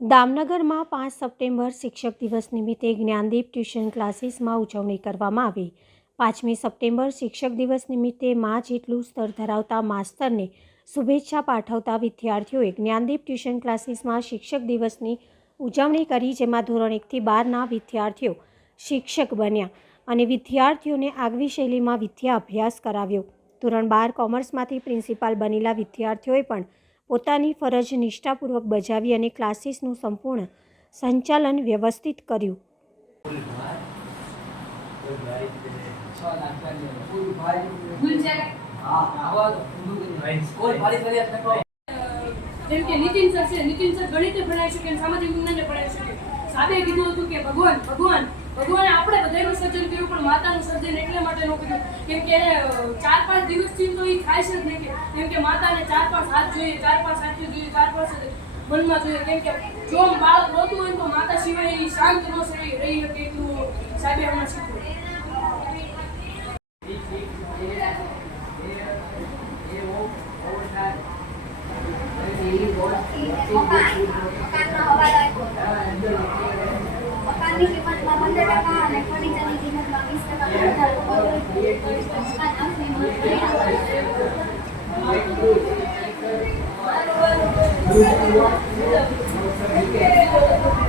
દામનગરમાં પાંચ સપ્ટેમ્બર શિક્ષક દિવસ નિમિત્તે જ્ઞાનદીપ ટ્યુશન ક્લાસીસમાં ઉજવણી કરવામાં આવી. પાંચમી સપ્ટેમ્બર શિક્ષક દિવસ નિમિત્તે મા જેટલું સ્તર ધરાવતા માસ્તરને શુભેચ્છા પાઠવતા વિદ્યાર્થીઓએ જ્ઞાનદીપ ટ્યુશન ક્લાસીસમાં શિક્ષક દિવસની ઉજવણી કરી, જેમાં ધોરણ એકથી બારના વિદ્યાર્થીઓ શિક્ષક બન્યા અને વિદ્યાર્થીઓને આગવી શૈલીમાં વિદ્યા અભ્યાસ કરાવ્યો. ધોરણ બાર કોમર્સમાંથી પ્રિન્સિપાલ બનેલા વિદ્યાર્થીઓએ પણ પોતાની ફરજ નિષ્ઠાપૂર્વક બજાવી અને ક્લાસીસનું સંપૂર્ણ સંચાલન વ્યવસ્થિત કર્યું. ભગવાન ભગવાન ભગવાને બધાનું સર્જન કર્યું પણ માતાનું સર્જન એટલે માટે ન કર્યું કેમ કે ચાર પાંચ દિવસથી તો એ થાય છે જ નહીં કેમ કે માતાને ચાર પાંચ હાથ જોઈએ ચાર પાંચ હાથી જોઈએ ચાર પાંચ મનમાં જોઈએ કેમ કે જો બાળક રોતું હોય તો માતા સિવાય એ શાંત ન રહી શકે એટલું સાહેબે હમણાં શીખવ્યું મકાનની કરો. મકાન